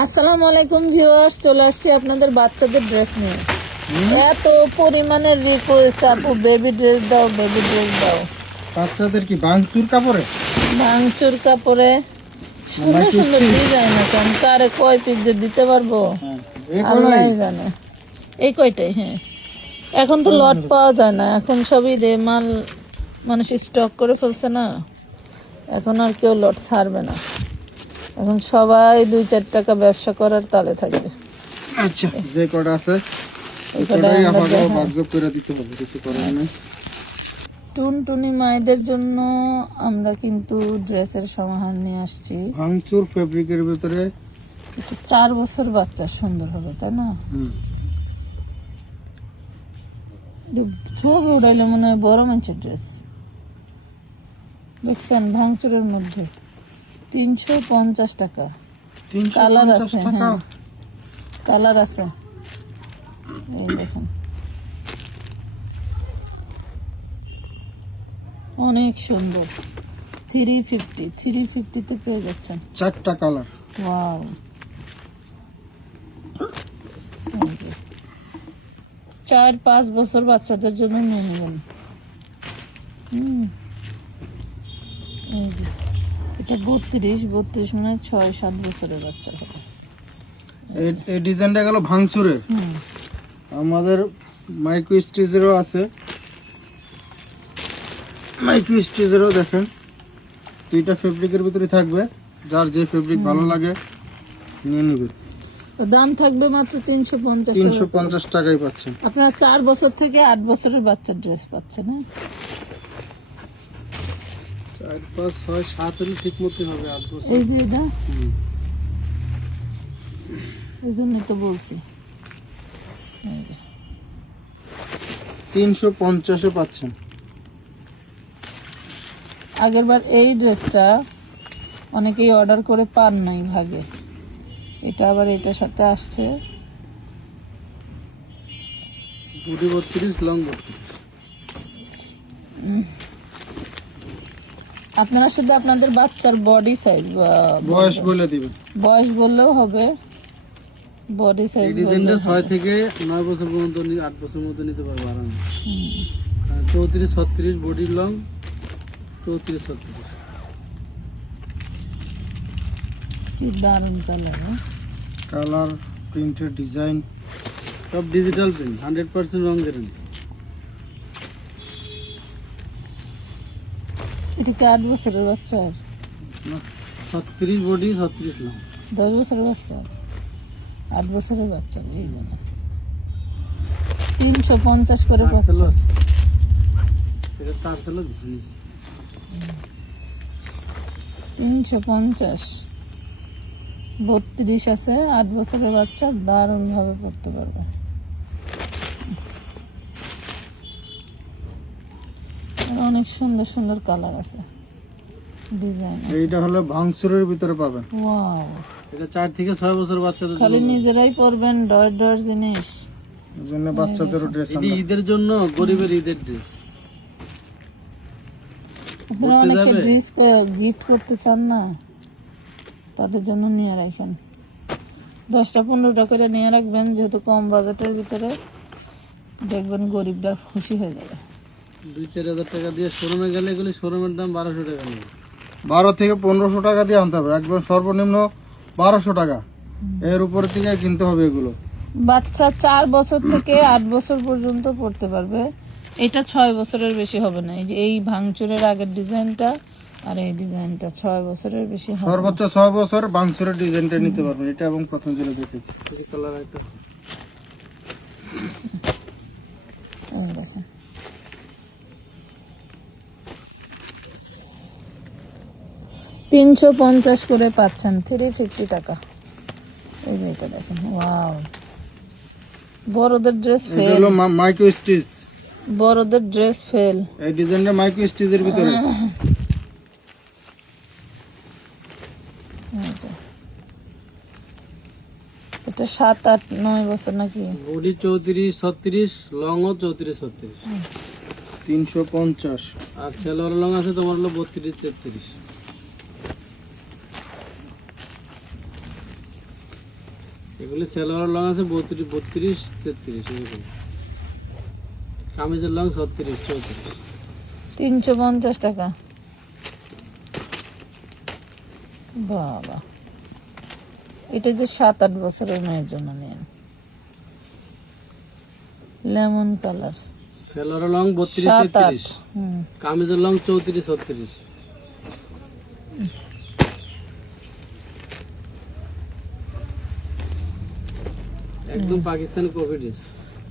আসসালামু আলাইকুম ভিউয়ার্স চলে আসছি আপনাদের বাচ্চাদের ড্রেস নিয়ে। এত পরিমাণের রিকোয়েস্ট আপু বেবি ড্রেস দাও বেবি ড্রেস দাও। বাচ্চাদের কি ভাঙচুর কাপড়ে? ভাঙচুর কাপড়ে? সুন্দর সুন্দর ডিজাইন আছে আমি কারে কয় পিস যে দিতে পারব? আল্লাহ জানে। এই কয়টাই হ্যাঁ। এখন তো লট পাওয়া যায় না এখন সবই দে মাল মানুষ স্টক করে ফেলছে না। এখন আর কেউ লট ছাড়বে না। এখন সবাই দুই চার টাকা ব্যবসা করার তালে থাকবে। আচ্ছা যে কটা আছে এই এই কটাই কটাই আমাকে ভাগযোগ করে দিতে হবে কিছু করার নেই। টুনটুনি মায়েদের জন্য আমরা কিন্তু ড্রেসের সমাহার নিয়ে আসছি। ভাঙচুর ফেব্রিকের ভিতরে। চার বছর বাচ্চা সুন্দর হবে তাই না? ছবি উড়াইলে মনে হয় বড় মানুষের ড্রেস। দেখছেন ভাঙচুরের মধ্যে। তিনশো পঞ্চাশ টাকা। কালার আছে হ্যাঁ। কালার আছে। এই দেখুন। অনেক সুন্দর। থ্রি ফিফটি থ্রি ফিফটিতে পেয়ে যাচ্ছেন। চারটা কালার ওয়াও চার পাঁচ বছর বাচ্চাদের জন্য নিয়ে নেবেন। হুম। এই যে, এটা বত্রিশ বত্রিশ মানে ছয় সাত বছরের বাচ্চা হবে। এই ডিজাইনটা গেল ভাঙচুরের। আমাদের মাইক্রো স্টিচেরও আছে। মাইক্রো স্টিচেরও দেখেন দুইটা ফেব্রিকের ভিতরে থাকবে। যার যে ফেব্রিক ভালো লাগে নিয়ে নিবে। দাম থাকবে মাত্র তিনশো পঞ্চাশ তিনশো পঞ্চাশ টাকাই পাচ্ছেন। আপনারা চার বছর থেকে আট বছরের বাচ্চার ড্রেস পাচ্ছেন হ্যাঁ? চার পাঁচ ছয় সাত হলে ঠিক মতো হবে আট বছর। এই যে এটা? এই জন্যই তো বলছি। তিনশো পঞ্চাশে পাচ্ছেন। আগের বার এই ড্রেসটা অনেকেই অর্ডার করে পান নাই ভাগে। এটা আবার এটার সাথে আসছে। বুড়ি বত্রিশ লং বত্রিশ। আপনারা শুধু আপনাদের বাচ্চার বডি সাইজ বয়স বলে দিবেন বয়স বললেও হবে। বডি সাইজ বললেও ছয় থেকে নয় বছর পর্যন্ত নি- আট বছর মতো নিতে পারব আরামে। কারণ চৌত্রিশ ছত্রিশ বডি লং চৌত্রিশ ছত্রিশ। কি দারুণ কালার কালার প্রিন্টের ডিজাইন সব ডিজিটাল প্রিন্ট হান্ড্রেড পার্সেন্ট রং গ্যারেন্টি এটা কি আট বছরের বাচ্চা? আর ছত্রিশ বডি ছত্রিশ লং। দশ বছরের বাচ্চা? আট বছরের বাচ্চা এই জন্য তিনশো পঞ্চাশ করে নিচে। তিনশো পঞ্চাশ। বত্রিশ আছে আট বছরের বাচ্চা দারুণ ভাবে পড়তে পারবে। অনেক সুন্দর সুন্দর কালার আছে। ডিজাইন এইটা হলো ভাঙচুরের ভিতরে পাবেন। ওয়াও। এটা থেকে বছর বাচ্চাদের খালি নিজেরাই পরবেন ডর ডর জিনিস। জন্য বাচ্চাদেরও ড্রেস ঈদের জন্য গরিবের ঈদের ড্রেস আপনারা অনেকে ড্রেস গিফট করতে চান না তাদের জন্য নিয়ে রাখেন। দশটা পনেরোটা করে নিয়ে রাখবেন যেহেতু কম বাজেটের ভিতরে। দেখবেন গরিবরা খুশি হয়ে যাবে। দুই চার হাজার টাকা দিয়ে শোরুমে গেলে এগুলি শোরুমের দাম বারোশো টাকা নেবে বারো থেকে পনেরোশো টাকা দিয়ে আনতে হবে। একদম সর্বনিম্ন বারোশো টাকা। এর উপর থেকে কিনতে হবে এগুলো। বাচ্চা চার বছর থেকে আট বছর পর্যন্ত পড়তে পারবে। এটা ছয় বছরের বেশি হবে না। এই যে এই ভাঙচুরের আগের ডিজাইনটা আর এই ডিজাইনটা ছয় বছরের বেশি হবে সর্বোচ্চ ছয় বছর বাংসুরের ডিজাইনটা নিতে পারবেন। এটা এবং প্রথম যেটা দেখেছি। কালার একটা দেখেন। তিনশো পঞ্চাশ করে পাচ্ছেন থ্রি ফিফটি টাকা। এই যে এটা দেখেন ওয়াও বড়দের ড্রেস ফেল হলো মাইক্রো স্টিচ বড়দের ড্রেস ফেল এই ডিজাইনটা মাইক্রো স্টিচের ভিতরে। এটা সাত আট নয় বছর নাকি? বডি চৌত্রিশ ছত্রিশ লংও চৌত্রিশ ছত্রিশ। তিনশো পঞ্চাশ। আর সেলোয়ার লং আছে তোমার হলো বত্রিশ তেত্রিশ। এগুলি সেলোয়ার লং আছে বত্রিশ বত্রিশ তেত্রিশ এরকম কামিজের লং ছত্রিশ চৌত্রিশ। তিনশো পঞ্চাশ টাকা। বাবা। এটা যে সাত আট বছরের মেয়ের জন্য নেন। Lemon colour. সেলোয়ার লং বত্রিশ তেত্রিশ। কামিজের লং চৌত্রিশ ছত্রিশ। একদম পাকিস্তানি কফি ড্রেস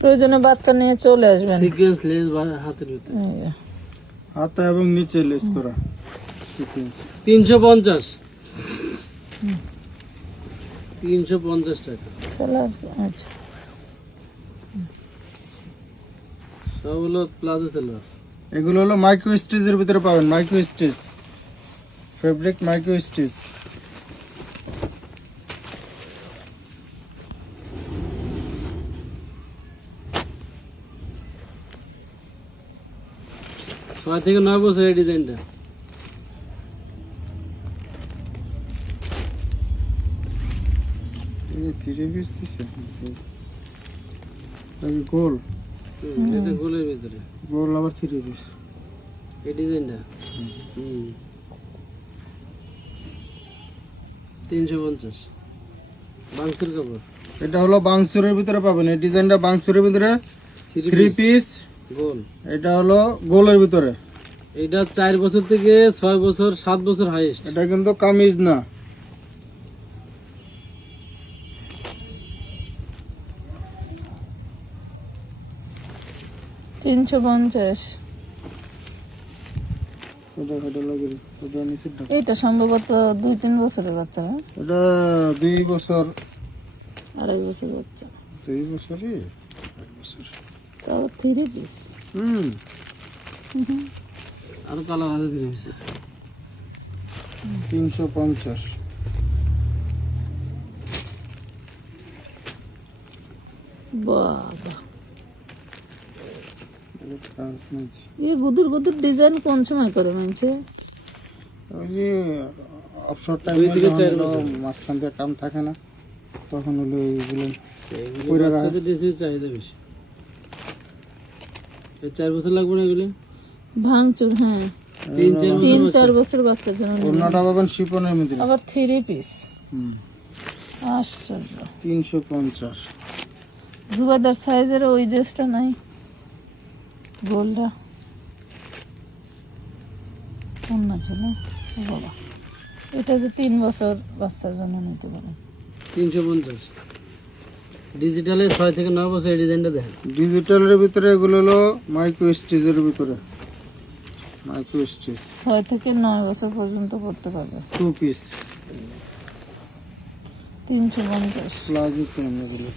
প্রয়োজনে বাচ্চা নিয়ে চলে আসবেন। সিকোয়েন্স লেস বা হাতের ভিতরে। হাতা এবং নিচে লেস করা। তিনশো পঞ্চাশ। তিনশো পঞ্চাশ টাকা। চলে আসবে আচ্ছা। সব হলো প্লাজো সেলোয়ার এগুলো হলো মাইক্রো স্টিচের ভিতরে পাবেন। Micro stitch fabric micro stitch ছয় থেকে নয় বছর এই ডিজাইনটা। থ্রি পিস দিছে গোল। হুম, এটা গোলের ভিতরে। গোল আবার থ্রি পিস এই ডিজাইনটা? তিনশো পঞ্চাশ। বাংসের কাপড়? এটা হলো বাংসুরের ভিতরে পাবেন। এই ডিজাইনটা বাংসুরের ভিতরে থ্রি পিস গোল। এটা হলো গোলের ভিতরে। এটা চার বছর থেকে ছয় বছর সাত বছর হাইয়েস্ট এটা কিন্তু কামিজ না। তিনশো পঞ্চাশ। এটা সম্ভবত দুই তিন বছরের বাচ্চা না? এটা দুই বছর। আড়াই বছর বাচ্চা। দুই বছরই? আড়াই বছর থ্রি পিস হুম আর কালার আছে তিন পিসের তিনশো পঞ্চাশ। বাবা। কাজ নেই এই গুদুর গুদুর ডিজাইন কোন সময় করে মানছে? ওই যে অবসর টাইমে মাঝখান থেকে কাম থাকে না তখন হলো এইগুলো চাহিদা বেশি। চার বছর লাগবে না এগুলি? ভাঙচুর হ্যাঁ। তিন চার বছর তিন চার বছর বাচ্চার জন্য। অন্যটা পাবেন শিপনের মধ্যে আবার থ্রি পিস হুম। আশ্চর্য। তিনশো পঞ্চাশ। জুবাদার সাইজের ওই ড্রেসটা নাই। গোলটা অন্য ছিল? বাবা। এটা যে তিন বছর বাচ্চার জন্য নিতে পারেন তিনশো পঞ্চাশ। ডিজিটালে ছয় থেকে নয় বছর এই ডিজাইনটা দেখেন। ডিজিটালের ভিতরে এগুলো হলো মাইক্রো স্টিচের ভিতরে। মাইক্রো স্টিচ ছয় থেকে নয় বছর পর্যন্ত পড়তে পারবে। টু পিস তিনশো পঞ্চাশ। প্লাজো এগুলো।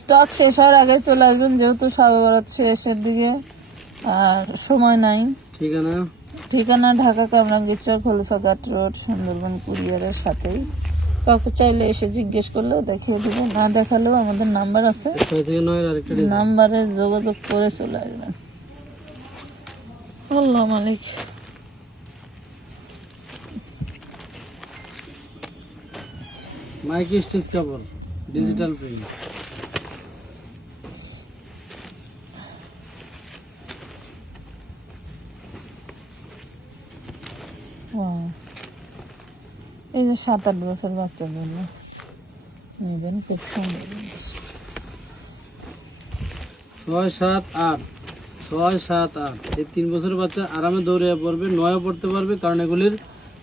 স্টক শেষ হওয়ার আগে চলে আসবেন যেহেতু সবে বরাত শেষের দিকে আর সময় নাই। ঠিকানা? ঠিকানা ঢাকা কামরাঙ্গীরচর খলিফা ঘাট রোড সুন্দরবন কুরিয়ারের সাথেই। কাউকে চাইলে এসে জিজ্ঞেস করলেও দেখিয়ে দেবো না দেখালেও আমাদের নাম্বার আছে। নাম্বারে যোগাযোগ করে চলে আসবেন। আল্লাহ মালিক। মাইকি স্টিচ কাপড় ডিজিটাল প্রিন্ট এই যে সাত আট বছর বাচ্চার জন্য নেবেন খুব সুন্দর ছয় সাত আট ছয় সাত আট এই তিন বছরের বাচ্চা আরামে দৌড়ে পড়বে নয় পড়তে পারবে কারণ এগুলির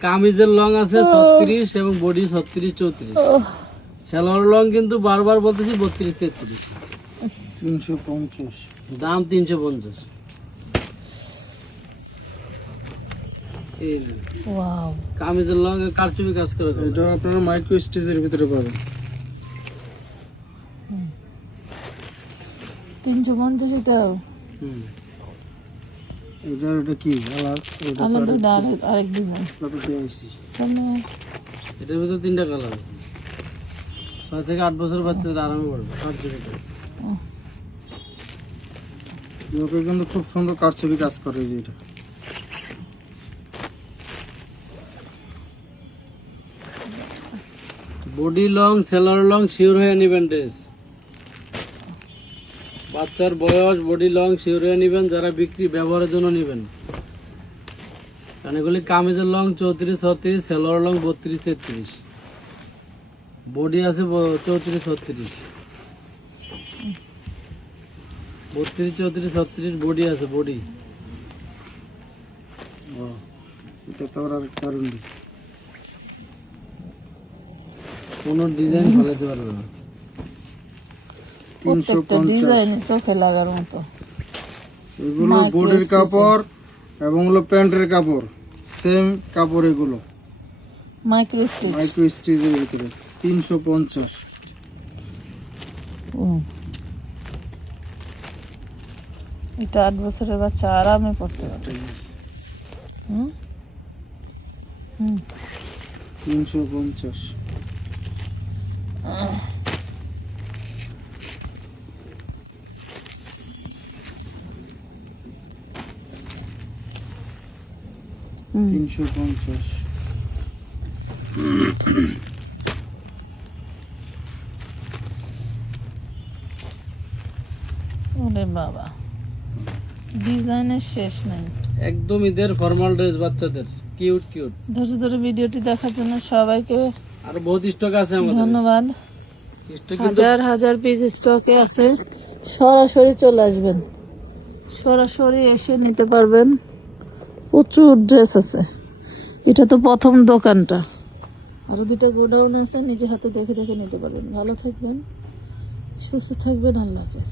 কামিজের লং আছে ছত্রিশ এবং বডি ছত্রিশ চৌত্রিশ। সেলোয়ার লং কিন্তু বারবার বলতেছি বত্রিশ তেত্রিশ। তিনশো পঞ্চাশ। দাম তিনশো পঞ্চাশ এই নে। ওয়াও কামিজের লং কারচুপি কাজ করে এটা আপনারা মাইক্রো স্টিচের ভিতরে পাবেন। তিনশো পঞ্চাশ এটাও হুম। এটা এটা কি? আলাদা ওটা তো আলাদা আরেক- আরেক আরেক ডিজাইন ওটা তো পেয়েছি চলো এটার ভিতরে তিনটা কালার ছয় থেকে আট বছর বাচ্চাদের আরামে পড়বে কারচুপি কাজ। কিন্তু খুব সুন্দর কারচুপি কাজ করে যে এটা। বডি লং, সেলার লং, শিওর হয়ে নেবেন ড্রেস। বাচ্চার বয়স, বডি লং, শিওর হয়ে নেবেন, যারা বিক্রি ব্যবহারের জন্য নেবেন। এগুলি কামিজের লং চৌত্রিশ, ছত্রিশ সেলোয়ার লং বত্রিশ, তেত্রিশ। বডি আছে চৌত্রিশ, ছত্রিশ। বত্রিশ, চৌত্রিশ, ছত্রিশ, বডি আছে, বডি। ও, এটা তো আরেকটা কারণ দিচ্ছে কোনো ডিজাইন ফেলাতে পারবে না। প্রত্যেকটা ডিজাইন চোখে লাগার মতো। এগুলো বোর্ডের কাপড় এবং হলো প্যান্টের কাপড়। সেম কাপড় এগুলো। মাইক্রো স্টিচ মাইক্রো স্টিচের ভিতরে। তিনশো পঞ্চাশ। এটা আট বছরের বাচ্চা আরামে পড়তে পারে হুম? হুম। তিনশো পঞ্চাশ। তিনশো পঞ্চাশ। ওরে বাবা। ডিজাইনের শেষ নাই। একদম ঈদের ফর্মাল ড্রেস বাচ্চাদের। কিউট কিউট ধৈর্য ধরে ভিডিওটি দেখার জন্য সবাইকে আর বহুত স্টক আছে আমাদের ধন্যবাদ। হাজার হাজার পিস স্টকে আছে। সরাসরি চলে আসবেন। সরাসরি এসে নিতে পারবেন। প্রচুর ড্রেস আছে। এটা তো প্রথম দোকানটা। আরও দুটো গোডাউন আছে নিজে হাতে দেখে দেখে নিতে পারবেন। ভালো থাকবেন। সুস্থ থাকবেন। আল্লাহ হাফেজ।